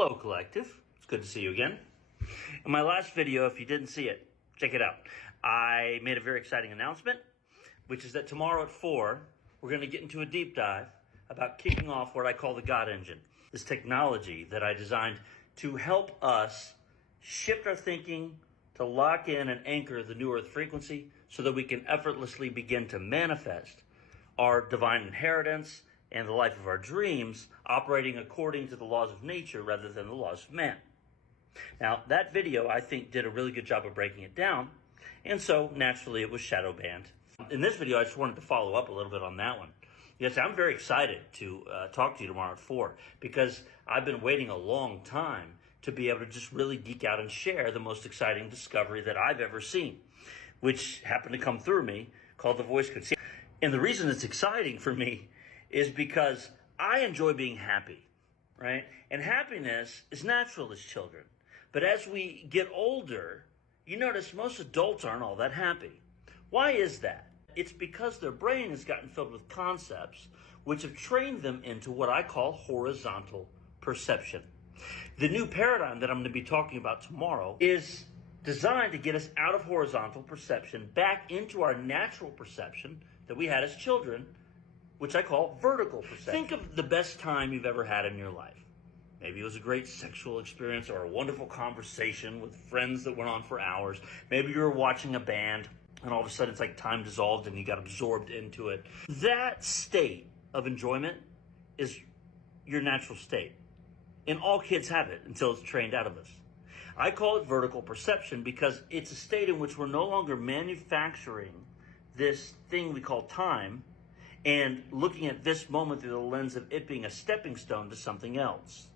Hello, Collective. It's good to see you again. In my last video, if you didn't see it, check it out. I made a very exciting announcement, which is that tomorrow at 4, we're going to get into a deep dive about kicking off what I call the God Engine, this technology that I designed to help us shift our thinking, to lock in and anchor the New Earth frequency so that we can effortlessly begin to manifest our divine inheritance and the life of our dreams, operating according to the laws of nature rather than the laws of man. Now, that video, I think, did a really good job of breaking it down, and so, naturally, it was shadow banned. In this video, I just wanted to follow up a little bit on that one. Yes, I'm very excited to talk to you tomorrow at 4, because I've been waiting a long time to be able to just really geek out and share the most exciting discovery that I've ever seen, which happened to come through me, called the voice code. And the reason it's exciting for me is because I enjoy being happy, right? And happiness is natural as children. But as we get older, you notice most adults aren't all that happy. Why is that? It's because their brain has gotten filled with concepts which have trained them into what I call horizontal perception. The new paradigm that I'm going to be talking about tomorrow is designed to get us out of horizontal perception back into our natural perception that we had as children, which I call vertical perception. Think of the best time you've ever had in your life. Maybe it was a great sexual experience or a wonderful conversation with friends that went on for hours. Maybe you were watching a band and all of a sudden it's like time dissolved and you got absorbed into it. That state of enjoyment is your natural state. And all kids have it until it's trained out of us. I call it vertical perception because it's a state in which we're no longer manufacturing this thing we call time and looking at this moment through the lens of it being a stepping stone to something else.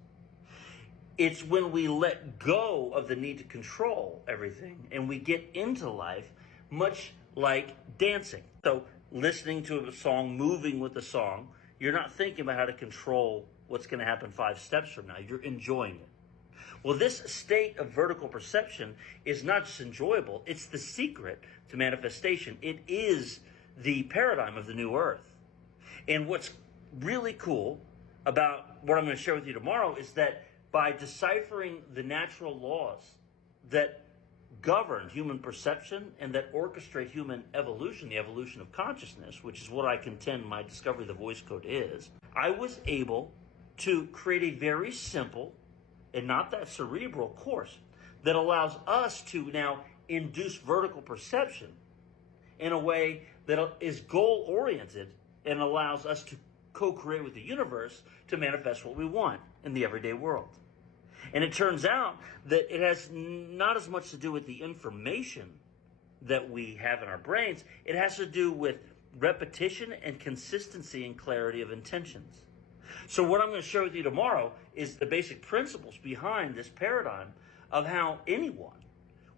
It's when we let go of the need to control everything and we get into life much like dancing. So listening to a song, moving with the song, you're not thinking about how to control what's going to happen 5 steps from now. You're enjoying it. Well, this state of vertical perception is not just enjoyable, it's the secret to manifestation. It is the paradigm of the new earth. And what's really cool about what I'm going to share with you tomorrow is that by deciphering the natural laws that govern human perception and that orchestrate human evolution, the evolution of consciousness, which is what I contend my discovery of the voice code is, I was able to create a very simple and not that cerebral course that allows us to now induce vertical perception in a way that is goal-oriented and allows us to co-create with the universe to manifest what we want in the everyday world. And it turns out that it has not as much to do with the information that we have in our brains. It has to do with repetition and consistency and clarity of intentions. So what I'm going to share with you tomorrow is the basic principles behind this paradigm of how anyone,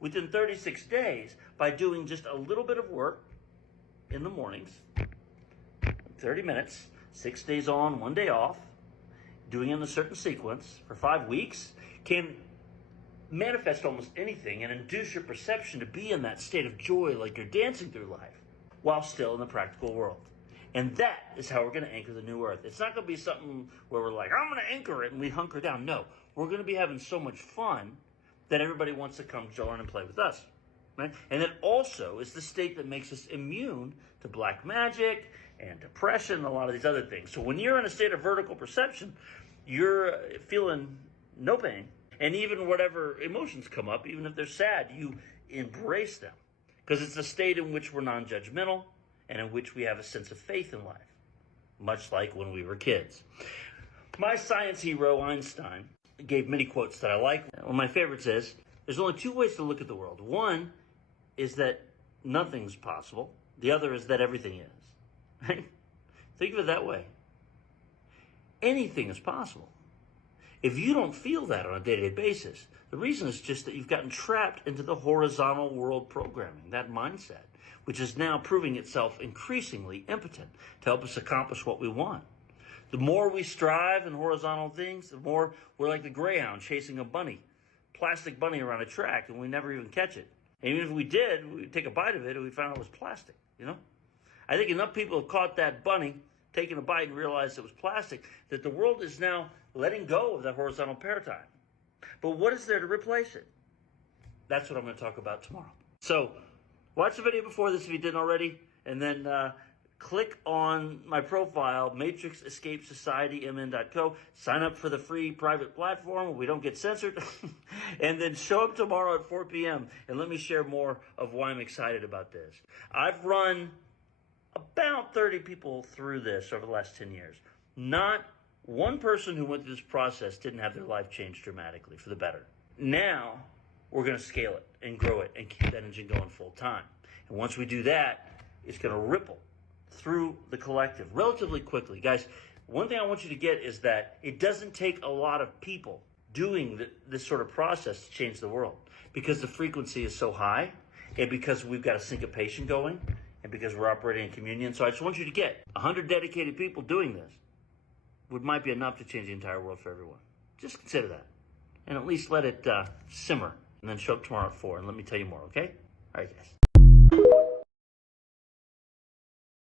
within 36 days, by doing just a little bit of work in the mornings, 30 minutes, 6 days on, 1 day off, doing it in a certain sequence for 5 weeks, can manifest almost anything and induce your perception to be in that state of joy like you're dancing through life while still in the practical world. And that is how we're going to anchor the new earth. It's not going to be something where we're like, I'm going to anchor it and we hunker down. No, we're going to be having so much fun that everybody wants to come join and play with us. Right? And it also is the state that makes us immune to black magic and depression and a lot of these other things. So when you're in a state of vertical perception, you're feeling no pain. And even whatever emotions come up, even if they're sad, you embrace them. Because it's a state in which we're non-judgmental and in which we have a sense of faith in life, much like when we were kids. My science hero, Einstein, gave many quotes that I like. One of my favorites is, there's only 2 ways to look at the world. One is that nothing's possible. The other is that everything is. Right? Think of it that way. Anything is possible. If you don't feel that on a day-to-day basis, the reason is just that you've gotten trapped into the horizontal world programming, that mindset, which is now proving itself increasingly impotent to help us accomplish what we want. The more we strive in horizontal things, the more we're like the greyhound chasing a bunny, plastic bunny around a track, and we never even catch it. And even if we did, we'd take a bite of it and we'd find out it was plastic, you know? I think enough people have caught that bunny, taken a bite and realized it was plastic, that the world is now letting go of that horizontal paradigm. But what is there to replace it? That's what I'm going to talk about tomorrow. So watch the video before this if you didn't already, and then click on my profile, matrixescapesocietymn.co. Sign up for the free private platform where we don't get censored. And then show up tomorrow at 4 p.m. and let me share more of why I'm excited about this. I've run about 30 people through this over the last 10 years. Not one person who went through this process didn't have their life changed dramatically for the better. Now, we're going to scale it and grow it and keep that engine going full time. And once we do that, it's going to ripple through the collective relatively quickly. Guys, one thing I want you to get is that it doesn't take a lot of people doing this sort of process to change the world, because the frequency is so high and because we've got a syncopation going and because we're operating in communion. So I just want you to get 100 dedicated people doing this might be enough to change the entire world for everyone. Just consider that and at least let it simmer, and then show up tomorrow at 4 and let me tell you more, okay? All right, guys.